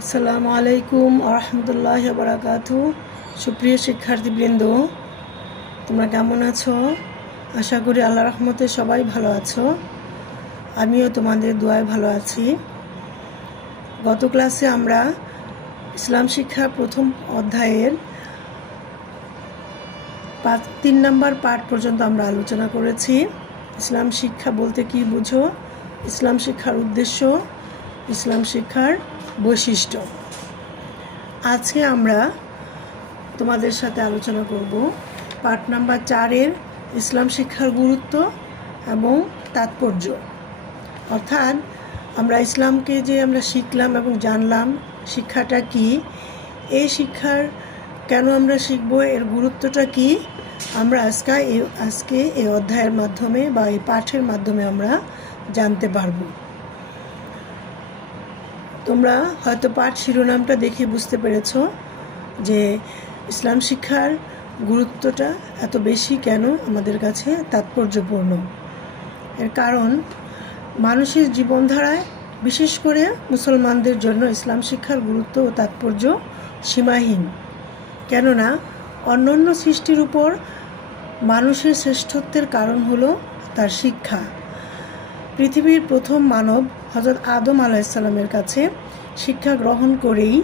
আসসালামু আলাইকুম আরহামতুল্লাহি ওয়া বারাকাতুহু। সুপ্রিয় শিক্ষার্থীবৃন্দ, তোমরা কেমন আছো? আশা করি আল্লাহর রহমতে সবাই ভালো আছো। আমিও তোমাদের দোয়ায় ভালো আছি। গত ক্লাসে আমরা ইসলাম শিক্ষার প্রথম অধ্যায়ের 3 নম্বর পাঠ পর্যন্ত আমরা আলোচনা করেছি। ইসলাম শিক্ষা বলতে কি বুঝো, ইসলাম শিক্ষার উদ্দেশ্য, ইসলাম শিক্ষার বৈশিষ্ট্য। আজকে আমরা তোমাদের সাথে আলোচনা করব পাঠ নাম্বার 4-এর ইসলাম শিক্ষার গুরুত্ব এবং তাৎপর্য। অর্থাৎ আমরা ইসলামকে যে আমরা শিখলাম এবং জানলাম, শিক্ষাটা কি, এই শিক্ষার কেন আমরা শিখব, এর গুরুত্বটা কি, আমরা আজকে এই অধ্যায়ের মাধ্যমে বা এই পাঠের মাধ্যমে আমরা জানতে পারবো। তোমরা হয়তো পাঠ শিরোনামটা দেখে বুঝতে পেরেছো যে ইসলাম শিক্ষার গুরুত্বটা এত বেশি কেন আমাদের কাছে তাৎপর্যপূর্ণ। এর কারণ মানুষের জীবনধারায়, বিশেষ করে মুসলমানদের জন্য ইসলাম শিক্ষার গুরুত্ব ও তাৎপর্য সীমাহীন। কেননা অন্যান্য সৃষ্টির উপর মানুষের শ্রেষ্ঠত্বের কারণ হলো তার শিক্ষা। পৃথিবীর প্রথম মানব হযরত আদম আলাইহিসসালামের কাছে শিক্ষা গ্রহণ করেই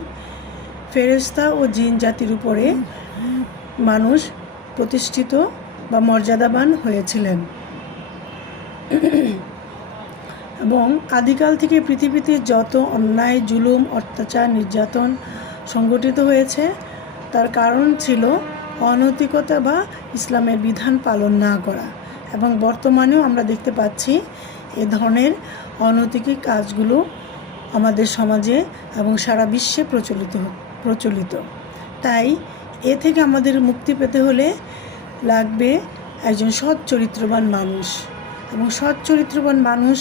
ফেরেশতা ও জিন জাতির উপরে মানুষ প্রতিষ্ঠিত বা মর্যাদাবান হয়েছিলেন। এবং আদিকাল থেকে পৃথিবীতে যত অন্যায়, জুলুম, অত্যাচার, নির্যাতন সংগঠিত হয়েছে, তার কারণ ছিল অনৈতিকতা বা ইসলামের বিধান পালন না করা। এবং বর্তমানেও আমরা দেখতে পাচ্ছি এ ধরনের অনৈতিক কাজগুলো আমাদের সমাজে এবং সারা বিশ্বে প্রচলিত। তাই এ থেকে আমাদের মুক্তি পেতে হলে লাগবে একজন সৎ চরিত্রবান মানুষ। এবং সৎ চরিত্রবান মানুষ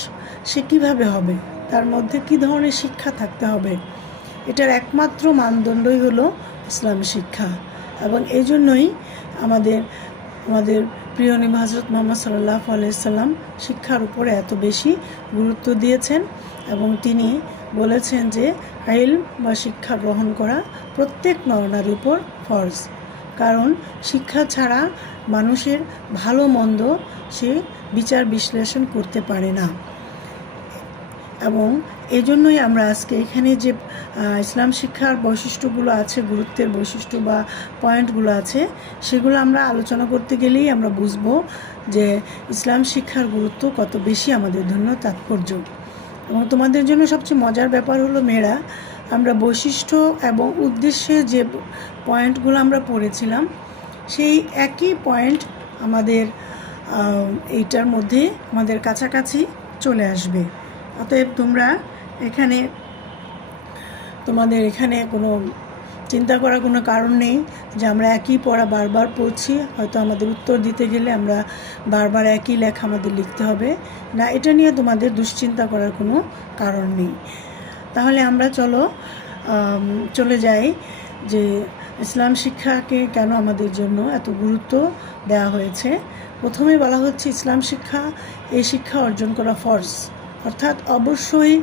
সে কীভাবে হবে, তার মধ্যে কী ধরনের শিক্ষা থাকতে হবে, এটার একমাত্র মানদণ্ডই হলো ইসলাম শিক্ষা। এবং এই জন্যই আমাদের প্রিয় নবী হযরত মুহাম্মদ সাল্লাল্লাহু আলাইহি সাল্লাম শিক্ষার উপরে এত বেশি গুরুত্ব দিয়েছেন এবং তিনি বলেছেন যে ইলম বা শিক্ষা গ্রহণ করা প্রত্যেক নরনারীর উপর ফরজ। কারণ শিক্ষা ছাড়া মানুষের ভালো মন্দ সে বিচার বিশ্লেষণ করতে পারে না। এবং এজন্যই আমরা আজকে এখানে যে ইসলাম শিক্ষার বৈশিষ্ট্যগুলো আছে, গুরুত্বের বৈশিষ্ট্য বা পয়েন্টগুলো আছে, সেগুলো আমরা আলোচনা করতে গেলেই আমরা বুঝবো যে ইসলাম শিক্ষার গুরুত্ব কত বেশি আমাদের জন্য তাৎপর্য। এবং তোমাদের জন্য সবচেয়ে মজার ব্যাপার হলো মেয়েরা, আমরা বৈশিষ্ট্য এবং উদ্দেশ্যে যে পয়েন্টগুলো আমরা পড়েছিলাম, সেই একই পয়েন্ট আমাদের এইটার মধ্যে আমাদের কাছাকাছি চলে আসবে। অতএব তোমাদের এখানে কোনো চিন্তা করার কোনো কারণ নেই যে আমরা একই পড়া বারবার পড়ছি, হয়তো আমাদের উত্তর দিতে গেলে আমরা বারবার একই লেখা আমাদের লিখতে হবে না। এটা নিয়ে তোমাদের দুশ্চিন্তা করার কোনো কারণ নেই। তাহলে আমরা চলে যাই যে ইসলাম শিক্ষাকে কেন আমাদের জন্য এত গুরুত্ব দেওয়া হয়েছে। প্রথমেই বলা হচ্ছে ইসলাম শিক্ষা, এই শিক্ষা অর্জন করা ফরজ। অর্থাৎ অবশ্যই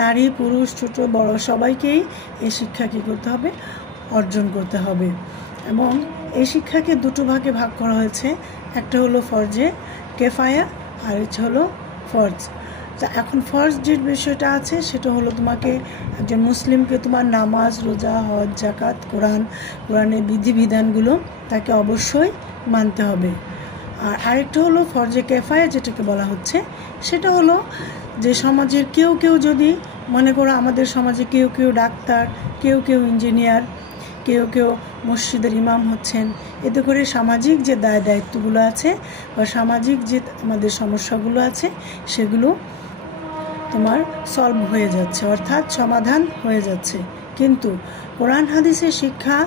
নারী, পুরুষ, ছোট বড় সবাইকেই এই শিক্ষা কী করতে হবে, অর্জন করতে হবে। এবং এই শিক্ষাকে দুটো ভাগে ভাগ করা হয়েছে, একটা হলো ফরজে কেফায়া আর একটা হলো ফরজ। তা এখন ফরজ যে বিষয়টা আছে সেটা হলো তোমাকে একজন মুসলিমকে তোমার নামাজ, রোজা, হজ, জাকাত, কোরআনের বিধিবিধানগুলো তাকে অবশ্যই মানতে হবে। আর আরেকটা হলো ফরজে কেফায়া, যেটাকে বলা হচ্ছে সেটা হলো যে সমাজের কেউ যদি, মনে করো আমাদের সমাজে কেউ ডাক্তার, কেউ ইঞ্জিনিয়ার, কেউ মসজিদের ইমাম হচ্ছেন, এতে করে সামাজিক যে দায়িত্বগুলো আছে বা সামাজিক যে আমাদের সমস্যাগুলো আছে সেগুলো তোমার সলভ হয়ে যাচ্ছে, অর্থাৎ সমাধান হয়ে যাচ্ছে। কিন্তু কোরআন হাদিসের শিক্ষা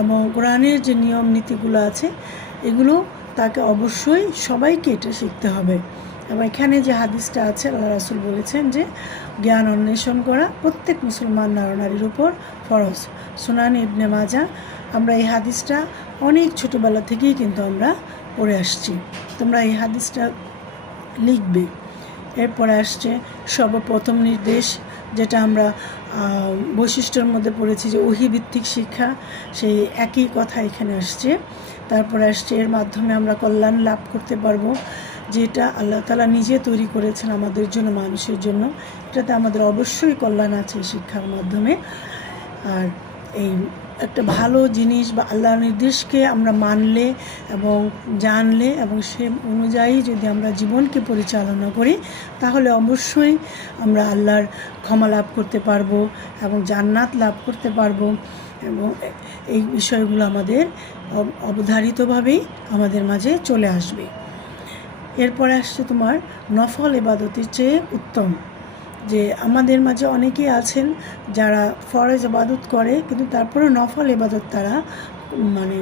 এবং কোরআনের যে নিয়ম নীতিগুলো আছে, এগুলো তাকে অবশ্যই সবাইকে এটা শিখতে হবে। এবং এখানে যে হাদিসটা আছে, আল্লাহ রাসূল বলেছেন যে জ্ঞান অন্বেষণ করা প্রত্যেক মুসলমান নরনারীর উপর ফরজ। সুনান ইবনে মাজাহ। আমরা এই হাদিসটা অনেক ছোটোবেলা থেকেই কিন্তু আমরা পড়ে আসছি। তোমরা এই হাদিসটা লিখবে। এরপরে আসছে সর্বপ্রথম নির্দেশ, যেটা আমরা বৈশিষ্ট্যের মধ্যে পড়েছি যে ওহীভিত্তিক শিক্ষা, সেই একই কথা এখানে আসছে। তারপরে আসছে এর মাধ্যমে আমরা কল্যাণ লাভ করতে পারবো, যেটা আল্লাহ তাআলা নিজে তৈরি করেছেন আমাদের জন্য, মানুষের জন্য। এটাতে আমাদের অবশ্যই কল্যাণ আছে শিক্ষার মাধ্যমে। আর এই একটা ভালো জিনিস বা আল্লাহর নির্দেশকে আমরা মানলে এবং জানলে এবং সে অনুযায়ী যদি আমরা জীবনকে পরিচালনা করি, তাহলে অবশ্যই আমরা আল্লাহর ক্ষমা লাভ করতে পারবো এবং জান্নাত লাভ করতে পারবো। এবং এই বিষয়গুলো আমাদের অবধারিতভাবেই আমাদের মাঝে চলে আসবে। এরপরে আসছে তোমার নফল ইবাদতের চেয়ে উত্তম, যে আমাদের মাঝে অনেকেই আছেন যারা ফরজ ইবাদত করে কিন্তু তারপরে নফল ইবাদত তারা মানে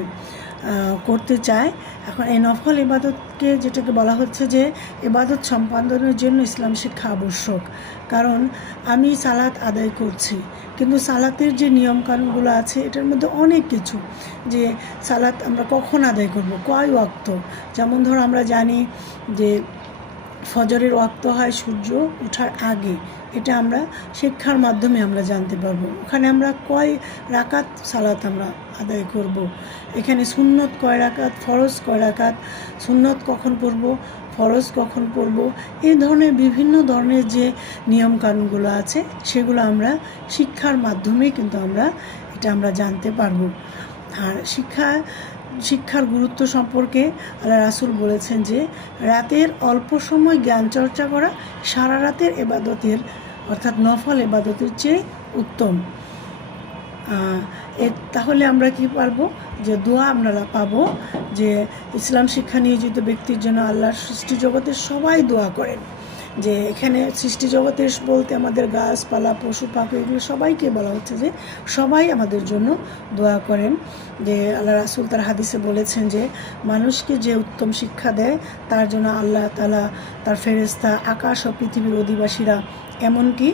করতে চায়। এখন এই নফল ইবাদতকে যেটাকে বলা হচ্ছে যে ইবাদত সম্পাদনের জন্য ইসলাম শিক্ষা আবশ্যক। কারণ আমি সালাত আদায় করছি, কিন্তু সালাতের যে নিয়মকানুনগুলো আছে এটার মধ্যে অনেক কিছু, যে সালাত আমরা কখন আদায় করব, কয় ওয়াক্ত। যেমন ধরো আমরা জানি যে ফজরের ওয়াক্ত হয় সূর্য ওঠার আগে, এটা আমরা শিক্ষার মাধ্যমে আমরা জানতে পারবো। ওখানে আমরা কয় রাকাত সালাত আমরা আদায় করব, এখানে সুন্নত কয় রাকাত, ফরজ কয় রাকাত, সুন্নত কখন পড়ব, ফরজ কখন পড়ব, এই ধরনের বিভিন্ন ধরনের যে নিয়মকানুনগুলো আছে সেগুলো আমরা শিক্ষার মাধ্যমে কিন্তু আমরা জানতে পারবো। আর শিক্ষার গুরুত্ব সম্পর্কে আল্লাহ রাসূল বলেছেন যে রাতের অল্প সময় জ্ঞান চর্চা করা সারা রাতের ইবাদতের অর্থাৎ নফল ইবাদতের চেয়ে উত্তম। তাহলে আমরা কি পারবো, যে দোয়া আমরা পাবো, যে ইসলাম শিক্ষা নিয়োজিত ব্যক্তির জন্য আল্লাহর সৃষ্টি জগতের সবাই দোয়া করেন। যে এখানে সৃষ্টি জগতের বলতে আমাদের গাছপালা, পশু পাখি, এগুলো সবাইকে বলা হচ্ছে যে সবাই আমাদের জন্য দোয়া করেন। যে আল্লাহ রাসূল তার হাদিসে বলেছেন যে মানুষকে যে উত্তম শিক্ষা দেয় তার জন্য আল্লাহ তাআলা, তার ফেরেশতা, আকাশ ও পৃথিবীর অধিবাসীরা, এমনকি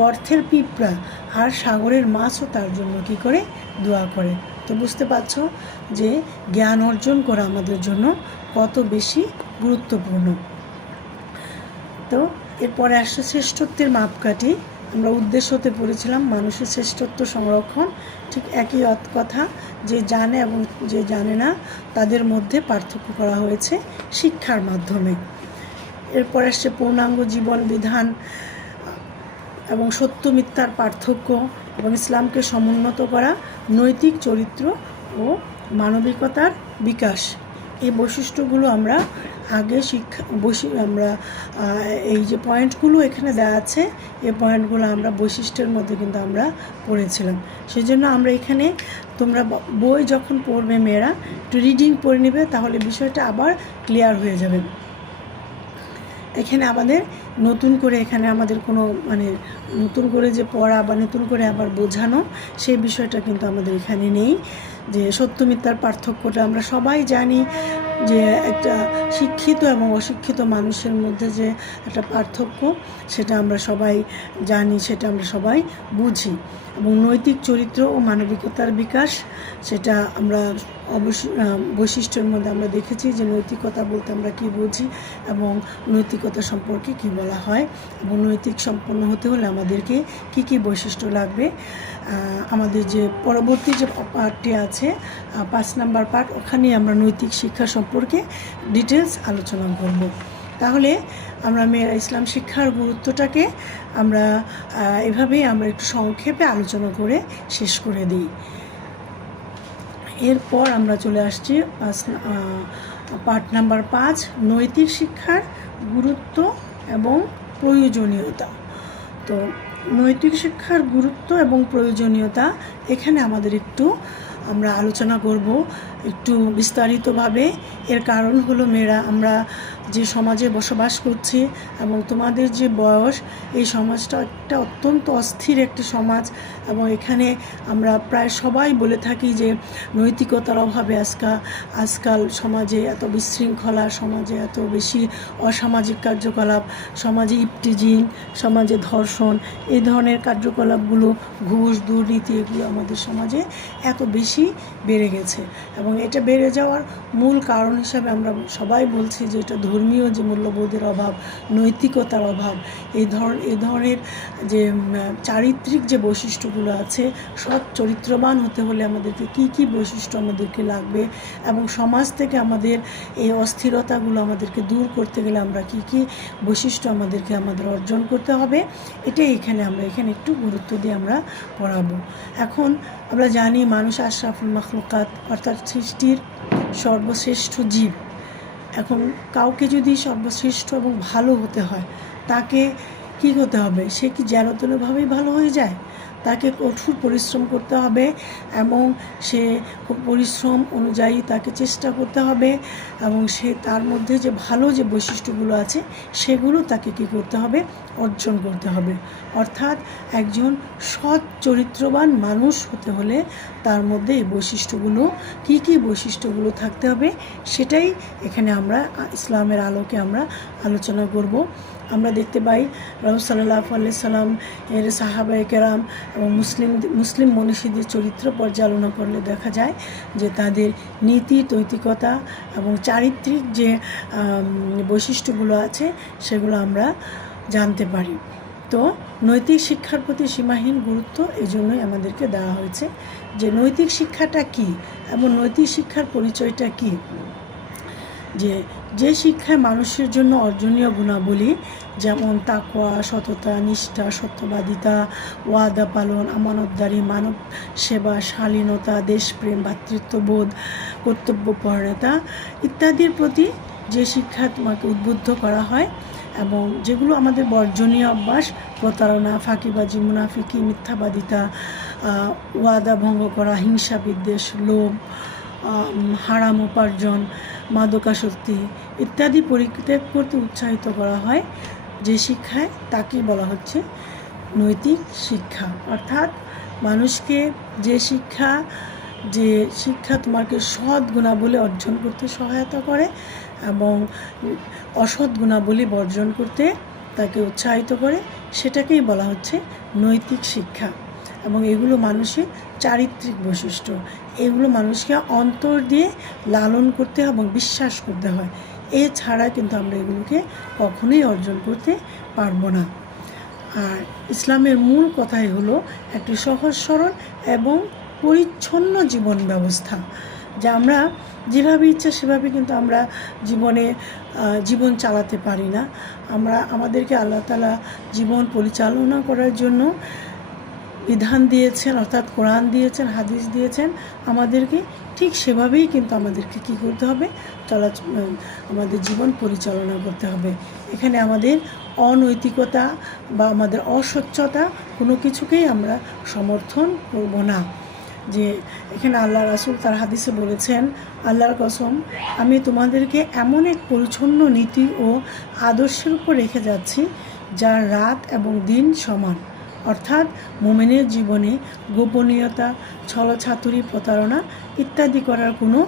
গর্তের পিঁপড়া আর সাগরের মাছও তার জন্য কি করে দোয়া করে। তো বুঝতে পারছো যে জ্ঞান অর্জন করা আমাদের জন্য কত বেশি গুরুত্বপূর্ণ। তো এরপরে আসছে শ্রেষ্ঠত্বের মাপকাঠি। আমরা উদ্দেশ্যতে পড়েছিলাম মানুষের শ্রেষ্ঠত্ব সংরক্ষণ, ঠিক একই কথা, যে জানে এবং যে জানে না তাদের মধ্যে পার্থক্য করা হয়েছে শিক্ষার মাধ্যমে। এরপরে আসছে পূর্ণাঙ্গ জীবন বিধান এবং সত্য মিথ্যার পার্থক্য এবং ইসলামকে সমুন্নত করা, নৈতিক চরিত্র ও মানবিকতার বিকাশ। এই বৈশিষ্ট্যগুলো আমরা আগে আমরা এই যে পয়েন্টগুলো এখানে দেওয়া আছে, এই পয়েন্টগুলো আমরা বৈশিষ্ট্যের মধ্যে কিন্তু আমরা পড়েছিলাম। সেই জন্য আমরা এখানে, তোমরা বই যখন পড়বে মেয়েরা একটু রিডিং পড়ে নেবে, তাহলে বিষয়টা আবার ক্লিয়ার হয়ে যাবে। এখানে আমাদের নতুন করে আমাদের কোনো নতুন করে যে পড়া বা নতুন করে আবার বোঝানো, সেই বিষয়টা কিন্তু আমাদের এখানে নেই। যে সত্য মিথ্যার পার্থক্যটা আমরা সবাই জানি, যে একটা শিক্ষিত এবং অশিক্ষিত মানুষের মধ্যে যে একটা পার্থক্য, সেটা আমরা সবাই জানি, সেটা আমরা সবাই বুঝি। এবং নৈতিক চরিত্র ও মানবিকতার বিকাশ, সেটা আমরা অবশ্যই বৈশিষ্ট্যের মধ্যে আমরা দেখেছি যে নৈতিকতা বলতে আমরা কী বুঝি এবং নৈতিকতা সম্পর্কে কি বলা হয়, এবং নৈতিক সম্পন্ন হতে হলে আমাদেরকে কি কি বৈশিষ্ট্য লাগবে। আমাদের যে পরবর্তী যে পার্টটি আছে 5 নাম্বার পার্ট, ওখানে আমরা নৈতিক শিক্ষা সম্পর্কে ডিটেলস আলোচনা করব। তাহলে আমরা মেয়েরা ইসলাম শিক্ষার গুরুত্বটাকে আমরা এভাবেই আমরা একটু সংক্ষেপে আলোচনা করে শেষ করে দিই। এরপর আমরা চলে আসছি পার্ট নাম্বার 5, নৈতিক শিক্ষার গুরুত্ব এবং প্রয়োজনীয়তা। তো নৈতিক শিক্ষার গুরুত্ব এবং প্রয়োজনীয়তা এখানে আমাদের একটু আমরা আলোচনা করব একটু বিস্তারিতভাবে। এর কারণ হলো মেয়েরা, আমরা যে সমাজে বসবাস করছি এবং তোমাদের যে বয়স, এই সমাজটা একটা অত্যন্ত অস্থির একটি সমাজ, এবং এখানে আমরা প্রায় সবাই বলে থাকি যে নৈতিকতার অভাবে আজকাল সমাজে এত বিশৃঙ্খলা, সমাজে এত বেশি অসামাজিক কার্যকলাপ, সমাজে ইপটিজিং, সমাজে ধর্ষণ, এই ধরনের কার্যকলাপগুলো, ঘুষ, দুর্নীতি, এগুলো আমাদের সমাজে এত বেশি বেড়ে গেছে। এবং এবং এটা বেড়ে যাওয়ার মূল কারণ হিসাবে আমরা সবাই বলছি যে এটা ধর্মীয় যে মূল্যবোধের অভাব, নৈতিকতার অভাব, এই ধরনের যে চারিত্রিক যে বৈশিষ্ট্যগুলো আছে, সৎ চরিত্রবান হতে হলে আমাদেরকে কি বৈশিষ্ট্য আমাদেরকে লাগবে এবং সমাজ থেকে আমাদের এই অস্থিরতাগুলো আমাদেরকে দূর করতে গেলে আমরা কি বৈশিষ্ট্য আমাদের অর্জন করতে হবে, এটাই আমরা এখানে একটু গুরুত্ব দিয়ে আমরা পড়াবো। এখন আমরা জানি মানুষ আশরাফুল মাখলুকাত, অর্থাৎ সৃষ্টির সর্বশ্রেষ্ঠ জীব। এখন কাউকে যদি সর্বশ্রেষ্ঠ এবং ভালো হতে হয়, তাকে কি হতে হবে? সে কি যেনতেনভাবেই ভালো হয়ে যায়? তাকে কঠোর পরিশ্রম করতে হবে এবং সে পরিশ্রম অনুযায়ী তাকে চেষ্টা করতে হবে এবং সে তার মধ্যে যে ভালো যে বৈশিষ্ট্যগুলো আছে সেগুলো তাকে কি করতে হবে? অর্জন করতে হবে। অর্থাৎ একজন সৎ চরিত্রবান মানুষ হতে হলে তার মধ্যে এই বৈশিষ্ট্যগুলো কি বৈশিষ্ট্যগুলো থাকতে হবে, সেটাই এখানে আমরা ইসলামের আলোকে আমরা আলোচনা করব। আমরা দেখতে পাই রাসূল সাল্লাল্লাহু আলাইহি সাল্লাম এর সাহাবায়ে কেরাম এবং মুসলিম মনীষীদের চরিত্র পর্যালোচনা করলে দেখা যায় যে তাদের নীতি নৈতিকতা এবং চারিত্রিক যে বৈশিষ্ট্যগুলো আছে সেগুলো আমরা জানতে পারি। তো নৈতিক শিক্ষার প্রতি সীমাহীন গুরুত্ব এই জন্যই আমাদেরকে দেওয়া হয়েছে যে নৈতিক শিক্ষাটা কী এবং নৈতিক শিক্ষার পরিচয়টা কী। যে শিক্ষায় মানুষের জন্য অর্জনীয় গুণাবলী যেমন তাকওয়া, সততা, নিষ্ঠা, সত্যবাদিতা, ওয়াদা পালন, আমানতদারি, মানব সেবা, শালীনতা, দেশপ্রেম, ভ্রাতৃত্ববোধ, কর্তব্যপরায়ণতা ইত্যাদির প্রতি যে শিক্ষা তোমাকে উদ্বুদ্ধ করা হয় এবং যেগুলো আমাদের বর্জনীয় অভ্যাস, প্রতারণা, ফাঁকিবাজি, মুনাফিকি, মিথ্যাবাদিতা, ওয়াদা ভঙ্গ করা, হিংসা বিদ্বেষ, লোভ, হারাম উপার্জন, মাদকাসক্তি ইত্যাদি পরিত্যাগ করতে উৎসাহিত করা হয়, যে শিক্ষায় তাকে বলা হচ্ছে নৈতিক শিক্ষা। অর্থাৎ মানুষকে যে শিক্ষা তোমাকে সৎ গুণাবলী অর্জন করতে সহায়তা করে এবং অসৎ গুণাবলী বর্জন করতে তাকে উৎসাহিত করে, সেটাকেই বলা হচ্ছে নৈতিক শিক্ষা। এবং এগুলো মানুষের চারিত্রিক বৈশিষ্ট্য, এগুলো মানুষকে অন্তর দিয়ে লালন করতে এবং বিশ্বাস করতে হয়। এছাড়া কিন্তু আমরা এগুলোকে কখনোই অর্জন করতে পারবো না। আর ইসলামের মূল কথাই হলো একটি সহজ সরল এবং পরিচ্ছন্ন জীবন ব্যবস্থা, যা আমরা যেভাবে ইচ্ছা সেভাবে কিন্তু আমরা জীবন চালাতে পারি না। আমাদেরকে আল্লাহ তাআলা জীবন পরিচালনা করার জন্য বিধান দিয়েছেন, অর্থাৎ কোরআন দিয়েছেন, হাদিস দিয়েছেন আমাদেরকে, ঠিক সেভাবেই কিন্তু আমাদেরকে কী করতে হবে? আমাদের জীবন পরিচালনা করতে হবে। এখানে আমাদের অনৈতিকতা বা আমাদের অস্বচ্ছতা কোনো কিছুকেই আমরা সমর্থন করব না। যে এখানে আল্লাহ রাসূল তার হাদিসে বলেছেন, আল্লাহর কসম আমি তোমাদেরকে এমন এক পরিচ্ছন্ন নীতি ও আদর্শের উপর রেখে যাচ্ছি যার রাত এবং দিন সমান। অর্থাৎ মুমিনের জীবনে গোপনীয়তা, ছলছাতুরি, প্রতারণা ইত্যাদি করার কোনো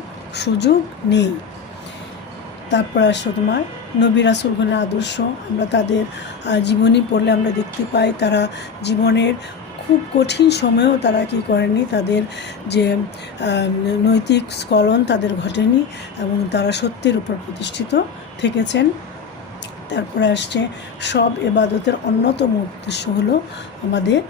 সুযোগ নেই। তারপর আসো তোমার নবী রাসূলগণের আদর্শ। আমরা তাদের জীবনী পড়লে আমরা দেখতে পাই তারা জীবনের খুব কঠিন সময়েও তারা কী করেনি, তাদের যে নৈতিক স্খলন তাদের ঘটেনি এবং তারা সত্যের উপর প্রতিষ্ঠিত থেকেছেন। তারপরে আসছে সব ইবাদতের অন্যতম উদ্দেশ্য হলো আমাদের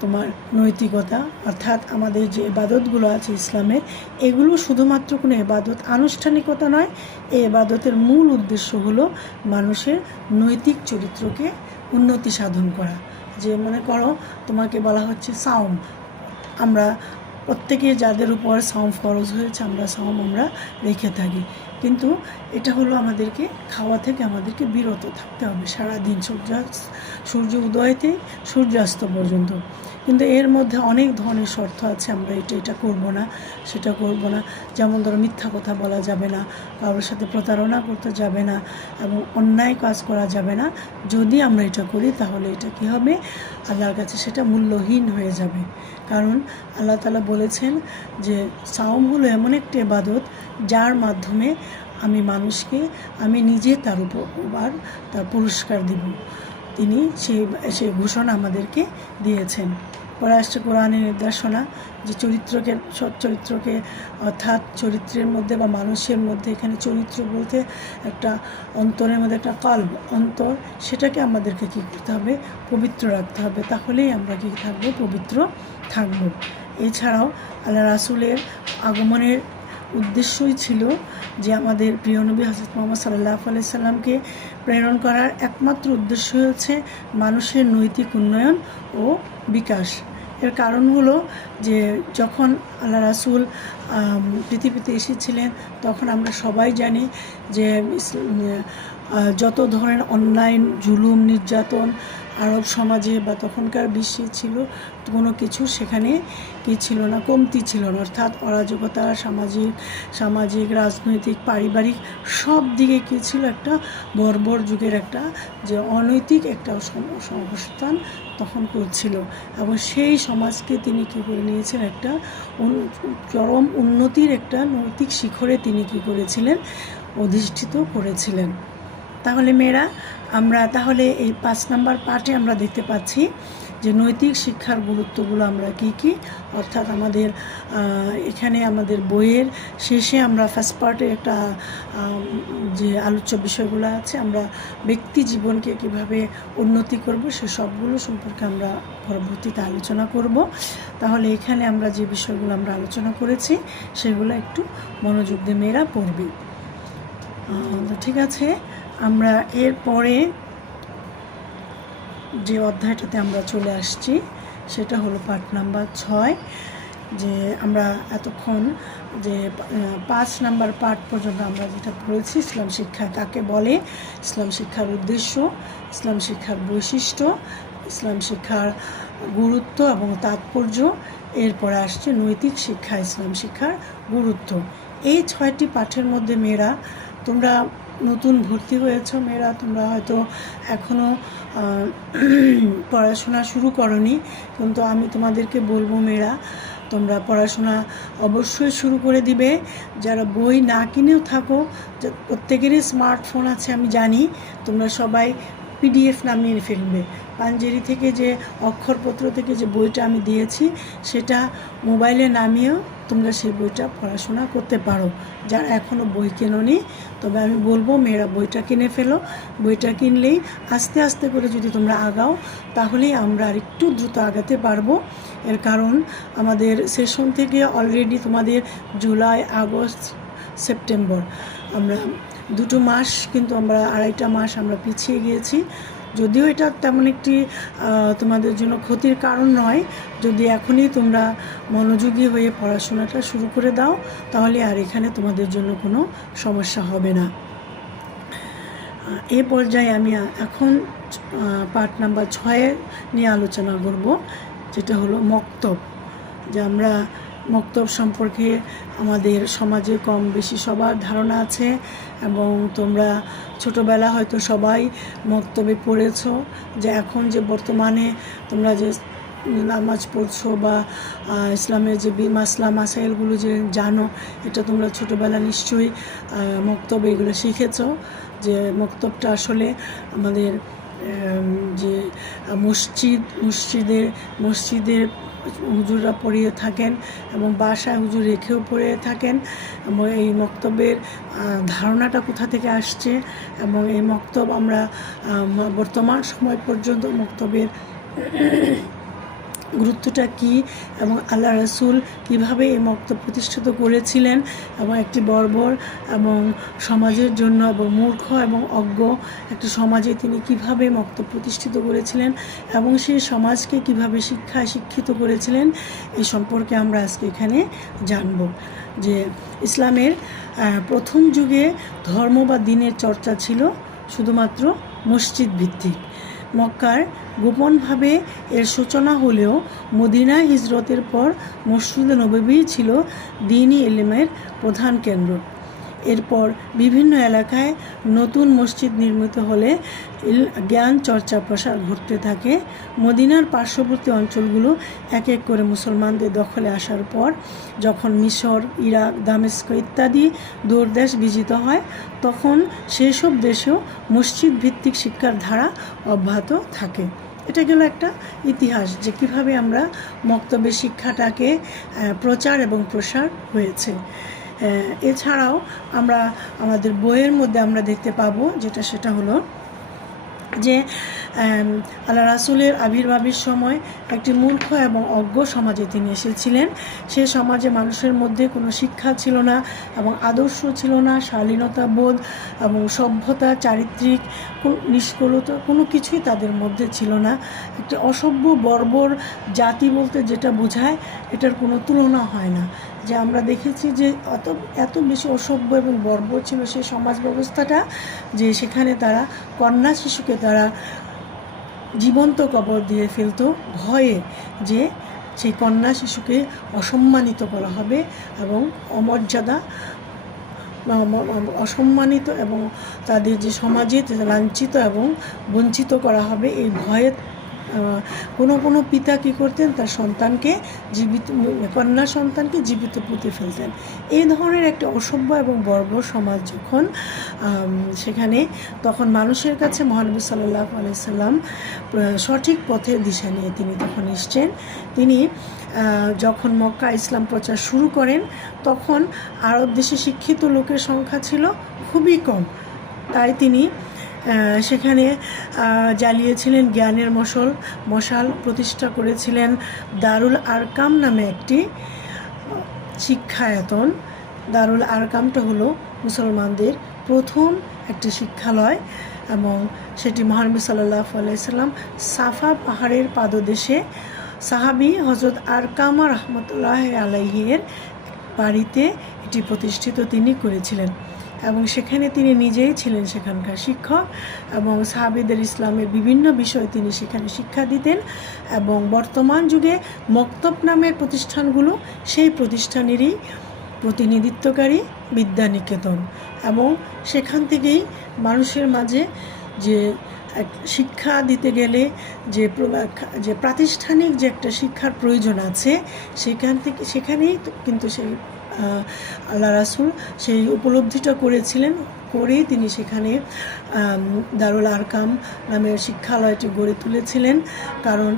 তোমার নৈতিকতা। অর্থাৎ আমাদের যে ইবাদতগুলো আছে ইসলামের, এগুলো শুধুমাত্র কোনো ইবাদত আনুষ্ঠানিকতা নয়, এই ইবাদতের মূল উদ্দেশ্য হলো মানুষের নৈতিক চরিত্রকে উন্নতি সাধন করা। যে মনে করো তোমাকে বলা হচ্ছে সাওম, আমরা প্রত্যেকে যাদের উপর সাওম ফরজ হয়েছে আমরা রেখে থাকি, কিন্তু এটা হলো আমাদেরকে খাওয়া থেকে আমাদেরকে বিরত থাকতে হবে সারাদিন, সূর্য উদয়তে সূর্যাস্ত পর্যন্ত। কিন্তু এর মধ্যে অনেক ধরনের শর্ত আছে, আমরা এটা করব না, সেটা করব না। যেমন ধরো মিথ্যা কথা বলা যাবে না, কারোর সাথে প্রতারণা করতে যাবে না এবং অন্যায় কাজ করা যাবে না। যদি আমরা এটা করি তাহলে এটা কী হবে? আল্লাহর কাছে সেটা মূল্যহীন হয়ে যাবে। কারণ আল্লাহ তাআলা বলেছেন যে সাওম হলো এমন একটি ইবাদত যার মাধ্যমে আমি নিজে তার উপর তার পুরস্কার দিব। তিনি সেই ঘোষণা আমাদেরকে দিয়েছেন। পরে আসছে কোরআনের নির্দেশনা, যে চরিত্রকে, সৎ চরিত্রকে, অর্থাৎ চরিত্রের মধ্যে বা মানুষের মধ্যে, এখানে চরিত্র বলতে একটা অন্তরের মধ্যে একটা কল্ব, অন্তর, সেটাকে আমাদেরকে কী করতে হবে, পবিত্র রাখতে হবে, তাহলেই আমরা কী থাকবো, পবিত্র থাকব। এছাড়াও আল্লাহ রাসূলের আগমনের উদ্দেশ্যই ছিল যে আমাদের প্রিয় নবী হযরত মুহাম্মদ সাল্লাল্লাহু আলাইহি সাল্লামকে প্রেরণ করার একমাত্র উদ্দেশ্য হচ্ছে মানুষের নৈতিক উন্নয়ন ও বিকাশ। এর কারণ হলো যে যখন আল্লাহ রাসূল পৃথিবীতে এসেছিলেন, তখন আমরা সবাই জানি যে যত ধরনের অনলাইন জুলুম নির্যাতন আরব সমাজে বা তখনকার বিশ্বে ছিল, কোনো কিছু সেখানে কি ছিল না, কমতি ছিল না, অর্থাৎ অরাজকতা, সামাজিক রাজনৈতিক পারিবারিক সব দিকে কী ছিল, একটা বর্বর যুগের একটা যে অনৈতিক একটা অবস্থান তখন করছিল। এবং সেই সমাজকে তিনি কী করে নিয়েছেন, একটা চরম উন্নতির একটা নৈতিক শিখরে তিনি কী করেছিলেন, অধিষ্ঠিত করেছিলেন। তাহলে মেয়েরা, আমরা তাহলে এই 5 নম্বর পার্টে আমরা দেখতে পাচ্ছি যে নৈতিক শিক্ষার গুরুত্বগুলো আমরা কি, অর্থাৎ আমাদের এখানে আমাদের বইয়ের শেষে আমরা ফার্স্ট পার্টে একটা যে আলোচ্য বিষয়গুলো আছে, আমরা ব্যক্তি জীবনকে কিভাবে উন্নতি করব সে সবগুলো সম্পর্কে আমরা পরবর্তীতে আলোচনা করব। তাহলে এখানে আমরা যে বিষয়গুলো আমরা আলোচনা করেছি সেগুলো একটু মনোযোগ দিয়ে মেয়েরা পড়বে। ঠিক আছে, আমরা এরপরে যে অধ্যায়টাতে আমরা চলে আসছি সেটা হলো পার্ট নাম্বার 6। যে আমরা এতক্ষণ যে 5 নাম্বার পার্ট পর্যন্ত আমরা যেটা পড়েছি, ইসলাম শিক্ষা কাকে বলে, ইসলাম শিক্ষার উদ্দেশ্য, ইসলাম শিক্ষার বৈশিষ্ট্য, ইসলাম শিক্ষার গুরুত্ব এবং তাৎপর্য, এরপরে আসছে নৈতিক শিক্ষা, ইসলাম শিক্ষার গুরুত্ব। এই 6টি পাঠের মধ্যে মেয়েরা, তোমরা নতুন ভর্তি হয়েছ মেয়েরা, তোমরা হয়তো এখনও পড়াশোনা শুরু করনি, কিন্তু আমি তোমাদেরকে বলবো মেয়েরা, তোমরা পড়াশোনা অবশ্যই শুরু করে দিবে। যারা বই না কিনেও থাকো, প্রত্যেকেরই স্মার্টফোন আছে আমি জানি, তোমরা সবাই PDF নামিয়ে ফেলবে। পাঞ্জেরি থেকে যে অক্ষরপত্র থেকে যে বইটা আমি দিয়েছি সেটা মোবাইলে নামিয়েও তোমরা সেই বইটা পড়াশোনা করতে পারো। যারা এখনও বই কেনোনি, তবে আমি বলবো মেয়েরা বইটা কিনে ফেলো। বইটা কিনলেই আস্তে আস্তে করে যদি তোমরা আগাও, তাহলেই আমরা আর একটু দ্রুত আগাতে পারবো। এর কারণ আমাদের সেশন থেকে অলরেডি তোমাদের জুলাই, আগস্ট, সেপ্টেম্বর, আমরা 2 মাস, কিন্তু আমরা 2.5 মাস আমরা পিছিয়ে গিয়েছি। যদিও এটা তেমন একটি তোমাদের জন্য ক্ষতির কারণ নয়, যদি এখনই তোমরা মনোযোগী হয়ে পড়াশোনাটা শুরু করে দাও, তাহলে আর এখানে তোমাদের জন্য কোনো সমস্যা হবে না। এই পর্যায়ে আমি এখন পার্ট নাম্বার 6 নিয়ে আলোচনা করব, যেটা হলো মক্তব। যে আমরা মক্তব সম্পর্কে আমাদের সমাজে কম বেশি সবার ধারণা আছে, এবং তোমরা ছোটোবেলা হয়তো সবাই মক্তবে পড়েছো। যে এখন যে বর্তমানে তোমরা যে নামাজ পড়ছো বা ইসলামের যে মাসলা মাসাইলগুলো যে জানো, এটা তোমরা ছোটোবেলা নিশ্চয়ই মক্তবে এগুলো শিখেছো। যে মক্তবটা আসলে আমাদের যে মসজিদের হুজুররা পড়িয়ে থাকেন এবং বাসায় হুজুর রেখেও পড়ে থাকেন, এবং এই মক্তবের ধারণাটা কোথা থেকে আসছে, এবং এই মক্তব আমরা বর্তমান সময় পর্যন্ত মক্তবের গুরুত্বটা কী, এবং আল্লাহ রাসূল কীভাবে এই মক্তব প্রতিষ্ঠিত করেছিলেন, এবং একটি বর্বর এবং সমাজের জন্য এবং মূর্খ এবং অজ্ঞ একটি সমাজে তিনি কীভাবে মক্তব প্রতিষ্ঠিত করেছিলেন, এবং সেই সমাজকে কীভাবে শিক্ষিত করেছিলেন, এই সম্পর্কে আমরা আজকে এখানে জানব। যে ইসলামের প্রথম যুগে ধর্ম বা দ্বীনের চর্চা ছিল শুধুমাত্র মসজিদ ভিত্তিক। মক্কার গোপনভাবে এর সূচনা হলেও মদিনায় হিজরতের পর মসজিদে নববী ছিল দ্বীনি ইলমের প্রধান কেন্দ্র। এরপর বিভিন্ন এলাকায় নতুন মসজিদ নির্মিত হলে জ্ঞান চর্চা প্রসার ঘটতে থাকে। মদিনার পার্শ্ববর্তী অঞ্চলগুলো এক এক করে মুসলমানদের দখলে আসার পর যখন মিশর, ইরাক, দামেস্ক ইত্যাদি দূরদেশ বিজিত হয়, তখন সেসব দেশেও মসজিদ ভিত্তিক শিক্ষার ধারা অব্যাহত থাকে। এটা গেল একটা ইতিহাস যে কীভাবে আমরা মক্তবের শিক্ষাটাকে প্রচার এবং প্রসার হয়েছে। এছাড়াও আমরা আমাদের বইয়ের মধ্যে আমরা দেখতে পাবো সেটা হলো যে আল্লাহ রাসূলের আবির্ভাবের সময় একটি মূর্খ এবং অজ্ঞ সমাজে তিনি এসেছিলেন। সে সমাজে মানুষের মধ্যে কোনো শিক্ষা ছিল না এবং আদর্শ ছিল না, শালীনতা বোধ এবং সভ্যতা, চারিত্রিক নিষ্কলতা কোনো কিছুই তাদের মধ্যে ছিল না। একটি অসভ্য বর্বর জাতি বলতে যেটা বোঝায় এটার কোনো তুলনা হয় না। যে আমরা দেখেছি যে এত বেশি অসভ্য এবং বর্বর ছিল সেই সমাজ ব্যবস্থাটা যে সেখানে তারা কন্যা শিশুকে তারা জীবন্ত কবর দিয়ে ফেলতো ভয়ে যে সেই কন্যা শিশুকে অসম্মানিত করা হবে এবং অমর্যাদা অসম্মানিত এবং তাদের যে সমাজে লাঞ্ছিত এবং বঞ্চিত করা হবে এই ভয়ে কোনো পিতা কী করতেন, তার সন্তানকে কন্যা সন্তানকে জীবিত পুঁতে ফেলতেন। এই ধরনের একটা অসভ্য এবং বর্বর সমাজ যখন সেখানে তখন মানুষের কাছে মহানবী সাল্লাল্লাহু আলাইহি সাল্লাম সঠিক পথের দিশা নিয়ে তিনি তখন এসছেন। তিনি যখন মক্কা ইসলাম প্রচার শুরু করেন তখন আরব দেশে শিক্ষিত লোকের সংখ্যা ছিল খুবই কম। তাই তিনি সেখানে জ্বালিয়েছিলেন জ্ঞানের মশাল প্রতিষ্ঠা করেছিলেন দারুল আরকাম নামে একটি শিক্ষায়তন। দারুল আরকামটা হলো মুসলমানদের প্রথম একটি শিক্ষালয় এবং সেটি মহানবী সাল্লাল্লাহু আলাইহি সাল্লাম সাফা পাহাড়ের পাদদেশে সাহাবী হযরত আরকামা রাহমাতুল্লাহ আলাইহির বাড়িতে এটি প্রতিষ্ঠিত তিনি করেছিলেন এবং সেখানে তিনি নিজেই ছিলেন সেখানকার শিক্ষক এবং সাহাবীদের ইসলামের বিভিন্ন বিষয় তিনি সেখানে শিক্ষা দিতেন। এবং বর্তমান যুগে মক্তব নামের প্রতিষ্ঠানগুলো সেই প্রতিষ্ঠানেরই প্রতিনিধিত্বকারী বিদ্যানিকেতন এবং সেখান থেকেই মানুষের মাঝে যে শিক্ষা দিতে গেলে যে প্রাতিষ্ঠানিক যে একটা শিক্ষার প্রয়োজন আছে সেখানেই কিন্তু সেই আল্লাহ রাসূল সেই উপলব্ধিটা করেই তিনি সেখানে দারুল আরকাম নামের শিক্ষালয়টি গড়ে তুলেছিলেন। কারণ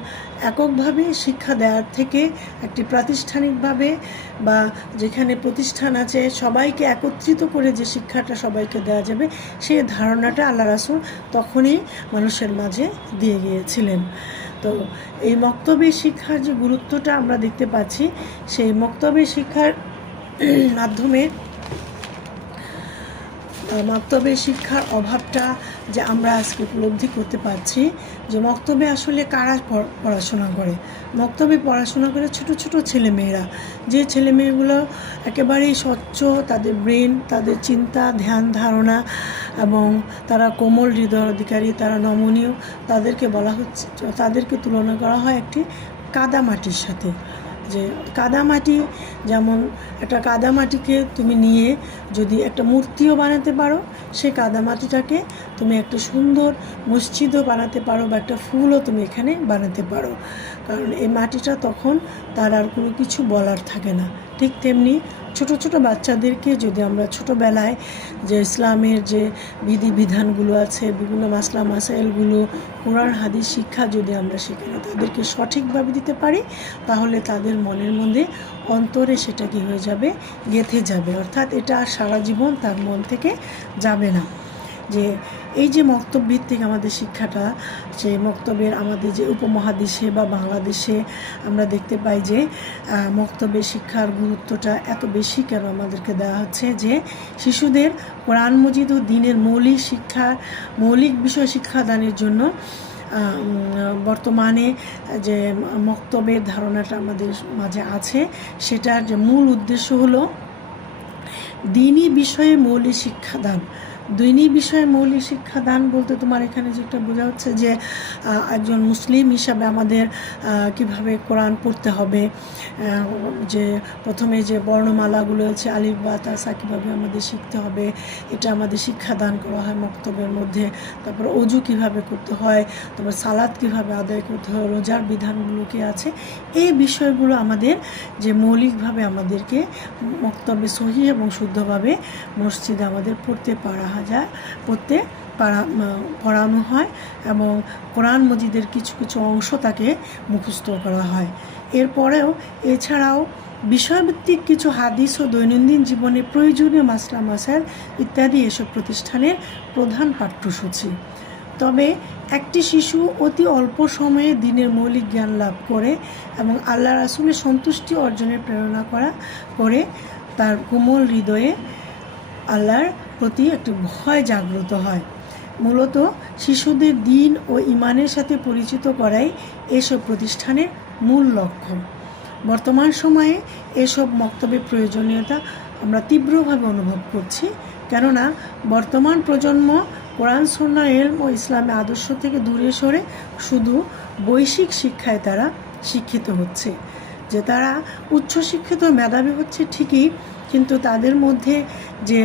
এককভাবে শিক্ষা দেওয়ার থেকে একটি প্রাতিষ্ঠানিকভাবে বা যেখানে প্রতিষ্ঠান আছে সবাইকে একত্রিত করে যে শিক্ষাটা সবাইকে দেওয়া যাবে সেই ধারণাটা আল্লাহ রাসূল তখনই মানুষের মাঝে দিয়ে গিয়েছিলেন। তো এই মক্তবের শিক্ষার যে গুরুত্বটা আমরা দেখতে পাচ্ছি সেই মক্তবের শিক্ষার মাধ্যমে মক্তবের শিক্ষার অভাবটা যে আমরা আজকে উপলব্ধি করতে পারছি যে মক্তবে আসলে কারা পড়াশোনা করে। মক্তবে পড়াশোনা করে ছোট ছোট ছেলেমেয়েরা, যে ছেলেমেয়েগুলো একেবারেই স্বচ্ছ, তাদের ব্রেন, তাদের চিন্তা ধ্যান ধারণা এবং তারা কোমল হৃদয়ের অধিকারী, তারা নমনীয়, তাদেরকে তুলনা করা হয় একটি কাদামাটির সাথে। যে কাদামাটি যেমন একটা কাদামাটিকে তুমি নিয়ে যদি একটা মূর্তিও বানাতে পারো, সেই কাদামাটিটাকে তুমি একটা সুন্দর মসজিদও বানাতে পারো বা একটা ফুলও তুমি এখানে বানাতে পারো, কারণ এই মাটিটা তখন তার আর কোনো কিছু বলার থাকে না। ঠিক তেমনি ছোট ছোট বাচ্চাদেরকে যদি আমরা ছোটোবেলায় যে ইসলামের যে বিধিবিধানগুলো আছে, বিভিন্ন মাসলা মাসাইলগুলো, কোরআন হাদিস শিক্ষা যদি আমরা সেখানে তাদেরকে সঠিকভাবে দিতে পারি তাহলে তাদের মনের মধ্যে অন্তরে সেটা কী হয়ে যাবে, গেঁথে যাবে, অর্থাৎ এটা আর সারা জীবন তার মন থেকে যাবে না। যে এই যে মক্তব ভিত্তিক আমাদের শিক্ষাটা, সেই মক্তবের আমাদের যে উপমহাদেশে বা বাংলাদেশে আমরা দেখতে পাই যে মক্তবের শিক্ষার গুরুত্বটা এত বেশি কেন আমাদেরকে দেওয়া হচ্ছে যে শিশুদের কোরআন মজিদ ও দ্বীনের মৌলিক বিষয় শিক্ষাদানের জন্য বর্তমানে যে মক্তবের ধারণাটা আমাদের মাঝে আছে সেটার যে মূল উদ্দেশ্য হলো দ্বীনি বিষয়ে মৌলিক শিক্ষাদান। দৈনী বিষয়ে মৌলিক শিক্ষাদান বলতে তোমার এখানে যেটা বোঝা হচ্ছে যে একজন মুসলিম হিসাবে আমাদের কিভাবে কোরআন পড়তে হবে, যে প্রথমে যে বর্ণমালাগুলো আছে আলিফ বা তাসা কীভাবে আমাদের শিখতে হবে, এটা আমাদের শিক্ষাদান করা হয় মক্তবের মধ্যে। তারপর অজু কিভাবে করতে হয়, তারপর সালাত কিভাবে আদায় করতে হয়, রোজার বিধানগুলো কী আছে, এই বিষয়গুলো আমাদের যে মৌলিকভাবে আমাদেরকে মক্তবে সহিহ এবং শুদ্ধভাবে মসজিদে আমাদের পড়তে পড়ানো হয় এবং কোরআন মজিদের কিছু কিছু অংশ তাকে মুখস্থ করা হয়। এরপরেও এছাড়াও বিষয়ভিত্তিক কিছু হাদিস ও দৈনন্দিন জীবনে প্রয়োজনীয় মাসলা মাসাইল ইত্যাদি এসব প্রতিষ্ঠানের প্রধান পাঠ্যসূচি। তবে একটি শিশু অতি অল্প সময়ে দিনের মৌলিক জ্ঞান লাভ করে এবং আল্লাহ রাসূলের সন্তুষ্টি অর্জনের প্রেরণা করে তার কোমল হৃদয়ে আল্লাহর প্রতি একটি ভয় জাগ্রত হয়। মূলত শিশুদের দ্বীন ও ঈমানের সাথে পরিচিত করাই এসব প্রতিষ্ঠানের মূল লক্ষ্য। বর্তমান সময়ে এসব মক্তবের প্রয়োজনীয়তা আমরা তীব্রভাবে অনুভব করছি, কেননা বর্তমান প্রজন্ম কোরআন সুন্নাহ ইলম ও ইসলামী আদর্শ থেকে দূরে সরে শুধু বৈশ্বিক শিক্ষায় তারা শিক্ষিত হচ্ছে। যে তারা উচ্চশিক্ষিত মেধাবী হচ্ছে ঠিকই, কিন্তু তাদের মধ্যে যে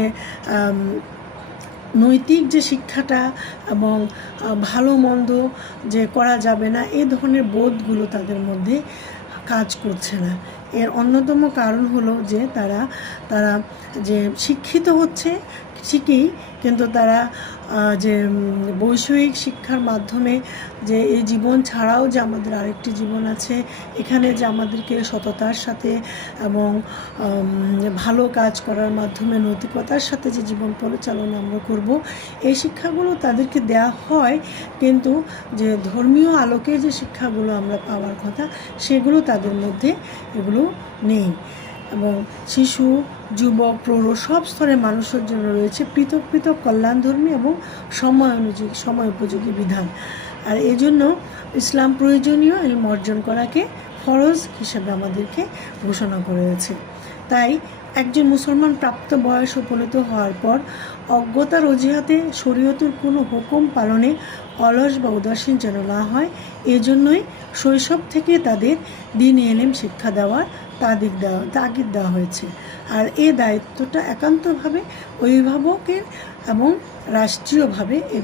নৈতিক যে শিক্ষাটা এবং ভালো মন্দ যে করা যাবে না, এই ধরনের বোধগুলো তাদের মধ্যে কাজ করছে না। এর অন্যতম কারণ হলো যে তারা যে শিক্ষিত হচ্ছে ঠিকই, কিন্তু তারা যে বৈষয়িক শিক্ষার মাধ্যমে যে এই জীবন ছাড়াও যে আমাদের আরেকটি জীবন আছে, এখানে যে আমাদেরকে সততার সাথে এবং ভালো কাজ করার মাধ্যমে নৈতিকতার সাথে যে জীবন পরিচালনা আমরা করব, এই শিক্ষাগুলো তাদেরকে দেওয়া হয়, কিন্তু যে ধর্মীয় আলোকে যে শিক্ষাগুলো আমরা পাওয়ার কথা সেগুলো তাদের মধ্যে এগুলো নেই। এবং শিশু, যুবক, প্রৌঢ় সব স্তরের মানুষের জন্য রয়েছে পৃথক পৃথক কল্যাণধর্মী এবং সময় উপযোগী বিধান। আর এই জন্য ইসলাম প্রয়োজনীয় ইলম অর্জন করাকে ফরজ হিসেবে আমাদেরকে ঘোষণা করেছে। তাই একজন মুসলমান প্রাপ্ত বয়স উপনীত হওয়ার পর অজ্ঞতার অজুহাতে শরীয়তের কোনো হুকুম পালনে অলস বা উদাসীন যেন না হয়, এজন্যই শৈশব থেকে তাদের দ্বীন ইলম শিক্ষা দেওয়ার তাগিদ দেওয়া হয়েছে। আর এই দায়িত্বটা একান্তভাবে অভিভাবকের এবং রাষ্ট্রীয়ভাবে এই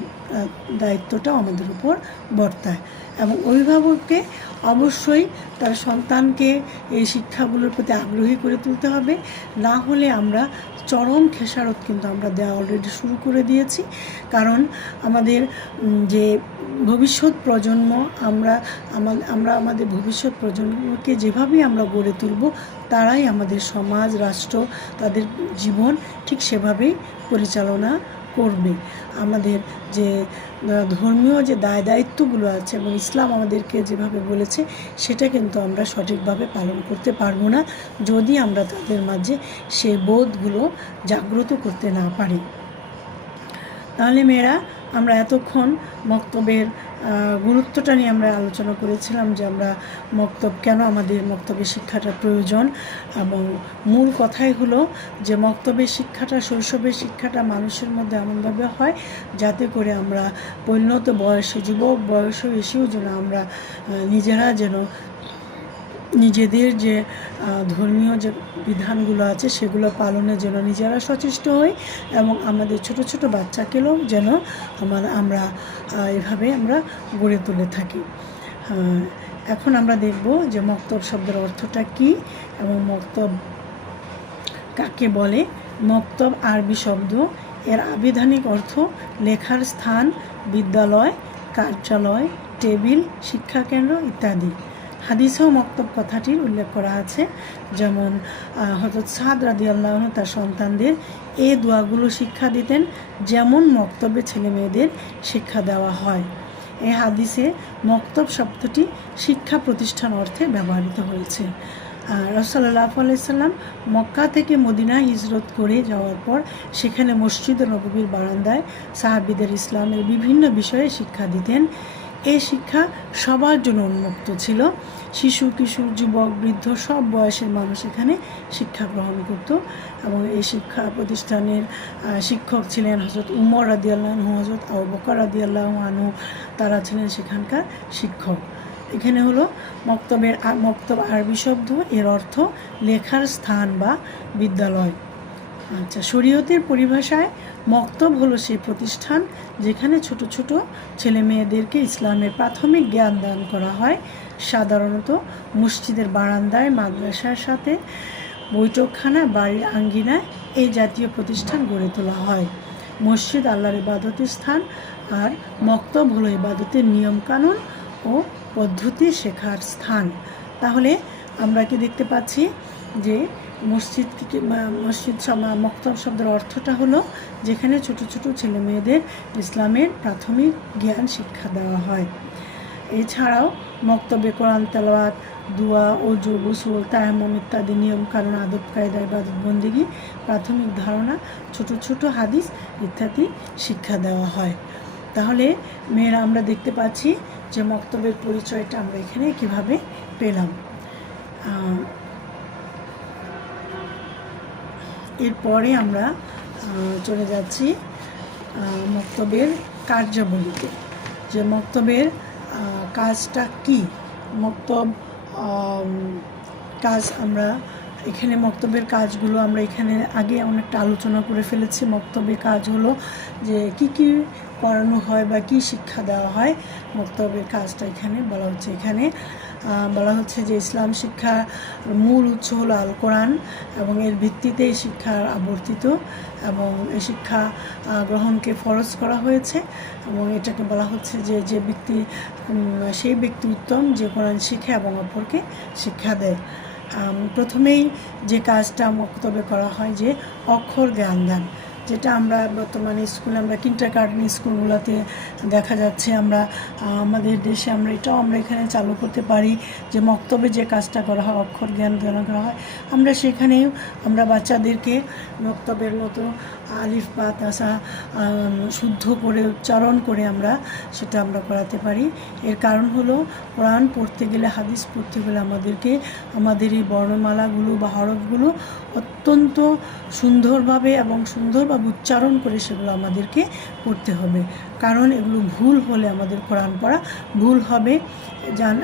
দায়িত্বটাও আমাদের উপর বর্তায়। এবং অভিভাবককে অবশ্যই তার সন্তানকে এই শিক্ষাগুলোর প্রতি আগ্রহী করে তুলতে হবে, না হলে আমরা চরম খেসারত কিন্তু আমরা দেওয়া অলরেডি শুরু করে দিয়েছি। কারণ আমাদের যে ভবিষ্যৎ প্রজন্ম, আমরা আমাদের ভবিষ্যৎ প্রজন্মকে যেভাবেই আমরা গড়ে তুলব, তারাই আমাদের সমাজ, রাষ্ট্র, তাদের জীবন ঠিক সেভাবেই পরিচালনা করবে। আমাদের যে ধর্মীয় যে দায়িত্বগুলো আছে এবং ইসলাম আমাদেরকে যেভাবে বলেছে, সেটা কিন্তু আমরা সঠিকভাবে পালন করতে পারবো না যদি আমরা তাদের মাঝে সেই বোধগুলো জাগ্রত করতে না পারি। তাহলে মেয়েরা, আমরা এতক্ষণ মক্তবের গুরুত্বটা নিয়ে আমরা আলোচনা করেছিলাম, যে আমরা মক্তব কেন, আমাদের মক্তবের শিক্ষাটা প্রয়োজন। এবং মূল কথাই হলো যে মক্তবের শিক্ষাটা, শৈশবের শিক্ষাটা মানুষের মধ্যে এমনভাবে হয় যাতে করে আমরা পরিণত বয়সে, যুবক বয়সে এসেও যেন আমরা নিজেরা যেন নিজেদের যে ধর্মীয় যে বিধানগুলো আছে সেগুলো পালনের জন্য নিজেরা সচেষ্ট হই, এবং আমাদের ছোট ছোট বাচ্চাকেও যেন আমরা এভাবে আমরা গড়ে তুলে থাকি। এখন আমরা দেখব যে মক্তব শব্দের অর্থটা কী এবং মক্তব কাকে বলে। মক্তব আরবি শব্দ, এর আবিধানিক অর্থ লেখার স্থান, বিদ্যালয়, কার্যালয়, টেবিল, শিক্ষাকেন্দ্র ইত্যাদি। হাদিসেও মক্তব কথাটির উল্লেখ করা আছে, যেমন হযরত সাদ রাদিয়াল্লাহু আনহু তার সন্তানদের এই দোয়াগুলো শিক্ষা দিতেন যেমন মক্তবে ছেলে মেয়েদের শিক্ষা দেওয়া হয়। এই হাদিসে মক্তব শব্দটি শিক্ষা প্রতিষ্ঠান অর্থে ব্যবহৃত হয়েছে। রাসূলুল্লাহ সাল্লাল্লাহু আলাইহি সাল্লাম মক্কা থেকে মদিনায় হিজরত করে যাওয়ার পর সেখানে মসজিদ নববীর বারান্দায় সাহাবীদের ইসলামের বিভিন্ন বিষয়ে শিক্ষা দিতেন। এই শিক্ষা সবার জন্য উন্মুক্ত ছিল। শিশু, কিশোর, যুবক, বৃদ্ধ সব বয়সের মানুষ এখানে শিক্ষা গ্রহণ করত। এবং এই শিক্ষা প্রতিষ্ঠানের শিক্ষক ছিলেন হযরত উমর রাদিয়াল্লাহু আনহু, হযরত আবু বকর রাদিয়াল্লাহু আনহু, তারা ছিলেন সেখানকার শিক্ষক। এখানে হলো মক্তব আরবি শব্দ, এর অর্থ লেখার স্থান বা বিদ্যালয়। আচ্ছা, শরীয়তের পরিভাষায় মক্তব হলো সেই প্রতিষ্ঠান যেখানে ছোট ছোট ছেলে মেয়েদেরকে ইসলামের প্রাথমিক জ্ঞান দান করা হয়। সাধারণত মসজিদের বারান্দায়, মাদ্রাসার সাথে, বৈঠকখানা, বাড়ির আঙ্গিনায় এই জাতীয় প্রতিষ্ঠান গড়ে তোলা হয়। মসজিদ আল্লাহর ইবাদতের স্থান, আর মক্তব হলো ইবাদতের নিয়মকানুন ও পদ্ধতি শেখার স্থান। তাহলে আমরা কি দেখতে পাচ্ছি যে মসজিদ মক্তব শব্দের অর্থটা হলো যেখানে ছোট ছোট ছেলে মেয়েদের ইসলামের প্রাথমিক জ্ঞান শিক্ষা দেওয়া হয়। এছাড়াও মক্তবে কোরআন তেলাওয়াত, দুয়া, ওযু, গোসল, তায়াম্মুম ইত্যাদি নিয়ম কানুন, আদব কায়দা, ইবাদত বন্দেগী, প্রাথমিক ধারণা, ছোট ছোট হাদিস ইত্যাদি শিক্ষা দেওয়া হয়। তাহলে মেয়েরা আমরা দেখতে পাচ্ছি যে মক্তবের পরিচয়টা আমরা এখানে কিভাবে পেলাম। এরপরে আমরা চলে যাচ্ছি মক্তবের কার্যাবলীতে, যে মক্তবের কাজটা কি। মক্তব কাজ আমরা এখানে মক্তবের কাজগুলো আমরা এখানে আগে অনেকটা আলোচনা করে ফেলেছি। মক্তবের কাজ হলো যে কি কি করানো হয় বা কি শিক্ষা দেওয়া হয়। মক্তবের কাজটা এখানে বলা হচ্ছে। এখানে বলা হচ্ছে যে ইসলাম শিক্ষার মূল উৎস হলো আল কোরআন এবং এর ভিত্তিতে এই শিক্ষা আবর্তিত এবং এই শিক্ষা গ্রহণকে ফরজ করা হয়েছে এবং এটাকে বলা হচ্ছে যে সেই ব্যক্তি উত্তম যে কোরআন শিখে এবং অপরকে শিক্ষা দেয়। প্রথমেই যে কাজটা মক্তবে করা হয় যে অক্ষর জ্ঞান দান, যেটা আমরা বর্তমানে স্কুলে আমরা কিন্ডারগার্টেন স্কুলগুলোতে দেখা যাচ্ছে। আমরা আমাদের দেশে আমরা এখানে চালু করতে পারি যে মক্তবে যে কাজটা করা হয় অক্ষর জ্ঞান দান করা হয়। আমরা সেখানেও আমরা বাচ্চাদেরকে মক্তবের মতো আলিফ বা তাসা শুদ্ধ করে উচ্চারণ করে সেটা আমরা করাতে পারি। এর কারণ হলো কোরআন পড়তে গেলে, হাদিস পড়তে গেলে আমাদেরকে আমাদের এই বর্ণমালাগুলো বা হরফগুলো অত্যন্ত সুন্দরভাবে এবং সুন্দরভাবে উচ্চারণ করে সেগুলো আমাদেরকে পড়তে হবে। কারণ এগুলো ভুল হলে আমাদের কোরআন পড়া ভুল হবে।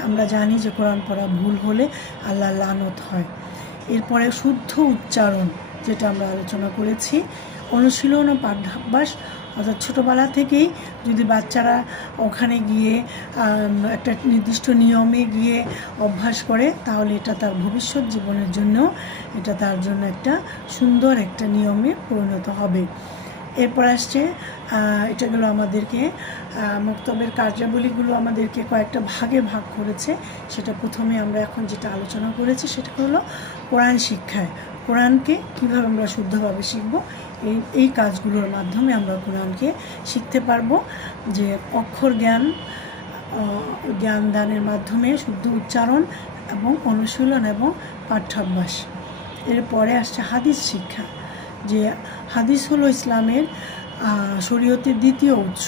আমরা জানি যে কোরআন পড়া ভুল হলে আল্লাহর লানত হয়। এরপরে শুদ্ধ উচ্চারণ, যেটা আমরা আলোচনা করেছি, অনুশীলন ও পাঠ্যাভ্যাস, অর্থাৎ ছোটোবেলা থেকেই যদি বাচ্চারা ওখানে গিয়ে একটা নির্দিষ্ট নিয়মে গিয়ে অভ্যাস করে তাহলে এটা তার ভবিষ্যৎ জীবনের জন্য এটা তার জন্য একটা সুন্দর একটা নিয়মে পরিণত হবে। এরপর আসছে এটা গেলো আমাদেরকে মক্তবের কার্যাবলীগুলো আমাদেরকে কয়েকটা ভাগে ভাগ করেছে। সেটা প্রথমে আমরা এখন যেটা আলোচনা করেছি সেটা হলো কোরআন শিক্ষায়। কোরআনকে কীভাবে আমরা শুদ্ধভাবে শিখব, এই কাজগুলোর মাধ্যমে আমরা কোরআনকে শিখতে পারবো। যে অক্ষর জ্ঞান দানের মাধ্যমে শুদ্ধ উচ্চারণ এবং অনুশীলন এবং পাঠ্যাভ্যাস। এরপরে আসছে হাদিস শিক্ষা, যে হাদিস হলো ইসলামের শরীয়তের দ্বিতীয় উৎস।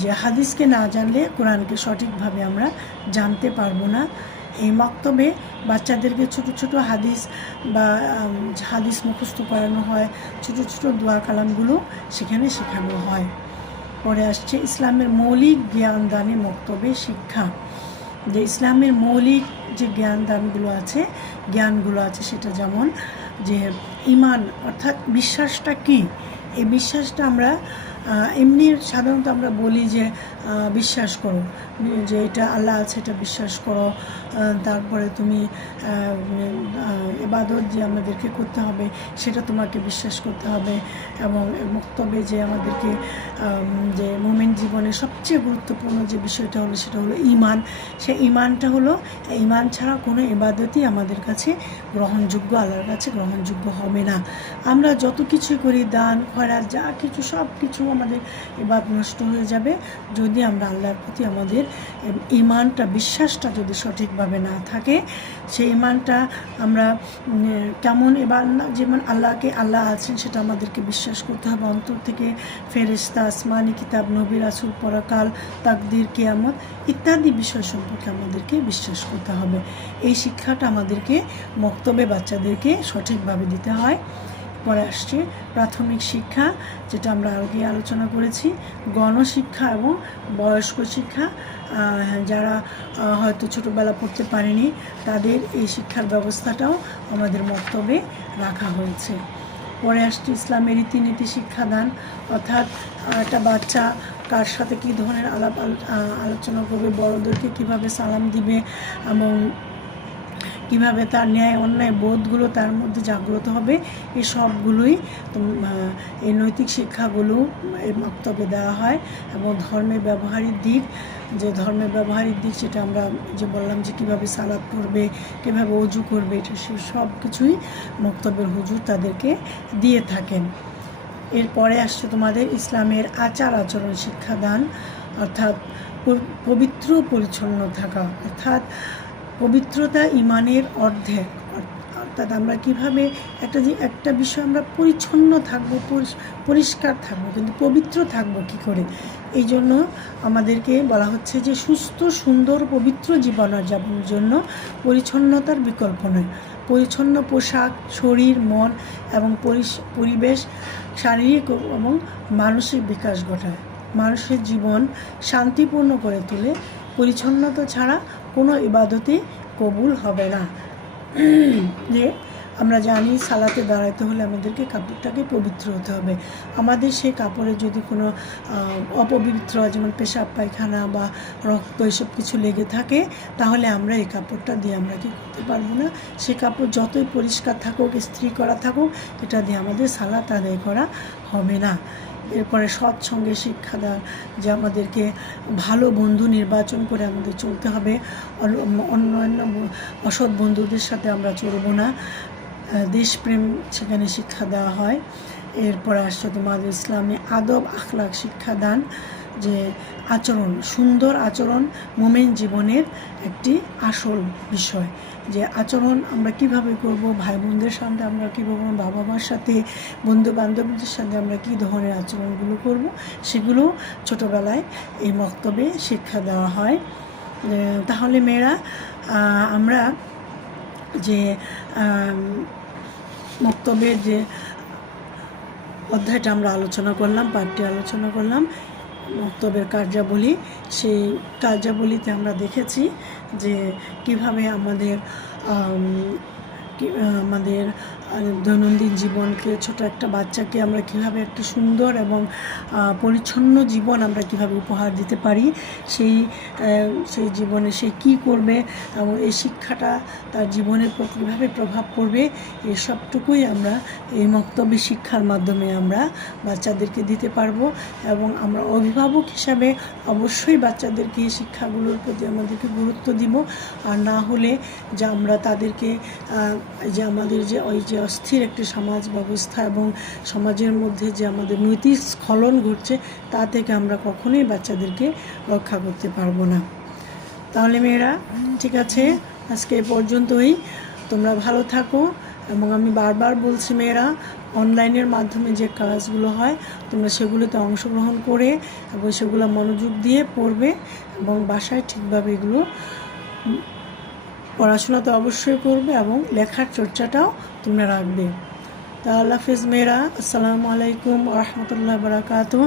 যে হাদিসকে না জানলে কোরআনকে সঠিকভাবে আমরা জানতে পারবো না। এই মক্তবে বাচ্চাদেরকে ছোট ছোট হাদিস বা হাদিস মুখস্থ করানো হয়, ছোট ছোট দোয়া কালামগুলো সেখানে শেখানো হয়। পরে আসছে ইসলামের মৌলিক জ্ঞান দানে মক্তবে শিক্ষা, যে ইসলামের মৌলিক যে জ্ঞানগুলো আছে সেটা যেমন যে ঈমান অর্থাৎ বিশ্বাসটা কি। এই বিশ্বাসটা আমরা এমনি সাধারণত আমরা বলি যে বিশ্বাস করো, যে এটা আল্লাহ আছে এটা বিশ্বাস করো, তারপরে তুমি ইবাদত যে আমাদেরকে করতে হবে সেটা তোমাকে বিশ্বাস করতে হবে, এবং মক্তবে যে আমাদেরকে যে মুমিন জীবনের সবচেয়ে গুরুত্বপূর্ণ যে বিষয়টা হলো সেটা হলো ঈমান। সেই ঈমানটা হলো, ঈমান ছাড়া কোনো ইবাদতই আমাদের কাছে গ্রহণযোগ্য, আল্লাহর কাছে গ্রহণযোগ্য হবে না। আমরা যত কিছু করি, দান খয়রাত যা কিছু সব কিছু আমাদের ইবাদত নষ্ট হয়ে যাবে যদি আমরা আল্লাহর প্রতি আমাদের ঈমানটা, বিশ্বাসটা যদি সঠিকভাবে না থাকে। সেই ঈমানটা আমরা কেমন, এবার যেমন আল্লাহ আছেন সেটা আমাদেরকে বিশ্বাস করতে হবে অন্তর থেকে। ফেরেশতা, আসমানি কিতাব, নবী রাসূল, পরকাল, তাকদীর, কিয়ামত ইত্যাদি বিষয় সম্পর্কে আমাদেরকে বিশ্বাস করতে হবে। এই শিক্ষাটা আমাদেরকে মক্তবে বাচ্চাদেরকে সঠিকভাবে দিতে হয়। পরে আসছে প্রাথমিক শিক্ষা, যেটা আমরা আগে আলোচনা করেছি, গণশিক্ষা এবং বয়স্ক শিক্ষা। যারা হয়তো ছোটোবেলা পড়তে পারেনি তাদের এই শিক্ষার ব্যবস্থাটাও আমাদের মক্তবে রাখা হয়েছে। পরে আসছে ইসলামের রীতিনীতি শিক্ষাদান, অর্থাৎ একটা বাচ্চা কার সাথে কী ধরনের আলোচনা করবে, বড়োদেরকে কীভাবে সালাম দিবে এবং কিভাবে তার ন্যায় অন্যায় বোধগুলো তার মধ্যে জাগ্রত হবে, এই সবগুলোই এই নৈতিক শিক্ষাগুলো এই বক্তব্যে দেওয়া হয়। এবং ধর্মের ব্যবহারিক দিক, যে ধর্মের ব্যবহারিক দিক সেটা আমরা যে বললাম যে কীভাবে সালাত পড়বে, কীভাবে অজু করবে, এটা সে সব কিছুই বক্তব্যের হুজুর তাদেরকে দিয়ে থাকেন। এরপরে আসছে তোমাদের ইসলামের আচার আচরণ শিক্ষাদান, অর্থাৎ পবিত্র পরিচ্ছন্ন থাকা, অর্থাৎ পবিত্রতা ইমানের অর্ধেক। অর্থাৎ আমরা কীভাবে একটা বিষয় আমরা পরিচ্ছন্ন থাকবো, পরিষ্কার থাকবো, কিন্তু পবিত্র থাকবো কী করে, এই জন্য আমাদেরকে বলা হচ্ছে যে সুস্থ সুন্দর পবিত্র জীবনযাপনের জন্য পরিচ্ছন্নতার বিকল্প নয়। পরিচ্ছন্ন পোশাক শরীর, মন এবং পরিবেশ শারীরিক এবং মানসিক বিকাশ ঘটায়, মানুষের জীবন শান্তিপূর্ণ করে তোলে। পরিচ্ছন্নতা ছাড়া কোনো ইবাদতই কবুল হবে না। যে আমরা জানি সালাতে দাঁড়াতে হলে আমাদেরকে কাপড়টাকে পবিত্র হতে হবে। আমাদের সেই কাপড়ে যদি কোনো অপবিত্র, যেমন পেশাব পায়খানা বা রক্ত এসব কিছু লেগে থাকে, তাহলে আমরা এই কাপড়টা দিয়ে আমরা কি করতে পারবো না। সে কাপড় যতই পরিষ্কার থাকুক, ইস্ত্রি করা থাকুক, এটা দিয়ে আমাদের সালাত আদায় করা হবে না। এরপরে সৎসঙ্গে শিক্ষাদান, যে আমাদেরকে ভালো বন্ধু নির্বাচন করে আমাদের চলতে হবে, অন্যান্য অসৎ বন্ধুদের সাথে আমরা চলবো না। দেশপ্রেম সেখানে শিক্ষা দেওয়া হয়। এরপরে আসছে তোমাদের ইসলামে আদব আখলাক শিক্ষাদান, যে আচরণ, সুন্দর আচরণ মুমিন জীবনের একটি আসল বিষয়। যে আচরণ আমরা কিভাবে করব, ভাই বোনদের সাথে আমরা কীভাবে, বাবা মার সাথে, বন্ধু বান্ধবদের সাথে আমরা কী ধরনের আচরণগুলো করব, সেগুলো ছোটোবেলায় এই বক্তব্যে শিক্ষা দেওয়া হয়। তাহলে মেয়েরা, আমরা যে বক্তব্যের যে অধ্যায়টা আমরা আলোচনা করলাম, পাঠটি আলোচনা করলাম, বক্তব্যের কার্যাবলী, সেই কার্যাবলীতে আমরা দেখেছি যে কীভাবে আমাদের দৈনন্দিন জীবনকে, ছোট একটা বাচ্চাকে আমরা কীভাবে একটা সুন্দর এবং পরিচ্ছন্ন জীবন আমরা কীভাবে উপহার দিতে পারি, সেই জীবনে সে কী করবে এবং এই শিক্ষাটা তার জীবনের প্রতি কীভাবে প্রভাব পড়বে, এই সবটুকুই আমরা এই বক্তব্য শিক্ষার মাধ্যমে আমরা বাচ্চাদেরকে দিতে পারবো। এবং আমরা অভিভাবক হিসাবে অবশ্যই বাচ্চাদেরকে এই শিক্ষাগুলোর প্রতি আমাদেরকে গুরুত্ব দিব। আর না হলে যে আমরা তাদেরকে যে আমাদের যে ওই যে অস্থির একটি সমাজ ব্যবস্থা এবং সমাজের মধ্যে যে আমাদের নৈতিক স্খলন ঘটছে, তা থেকে আমরা কখনোই বাচ্চাদেরকে রক্ষা করতে পারবো না। তাহলে মেয়েরা, ঠিক আছে, আজকে এ পর্যন্তই। তোমরা ভালো থাকো। এবং আমি বারবার বলছি মেয়েরা, অনলাইনের মাধ্যমে যে ক্লাসগুলো হয় তোমরা সেগুলোতে অংশগ্রহণ করে এবং সেগুলো মনোযোগ দিয়ে পড়বে এবং বাসায় ঠিকভাবে এগুলো পড়াশোনা তো অবশ্যই করবে এবং লেখার চর্চাটাও তোমরা রাখবে। তা আল্লাহ হাফেজ মেয়েরা। আসসালামু আলাইকুম ওয়া রাহমাতুল্লাহি ওয়া বারাকাতুহু।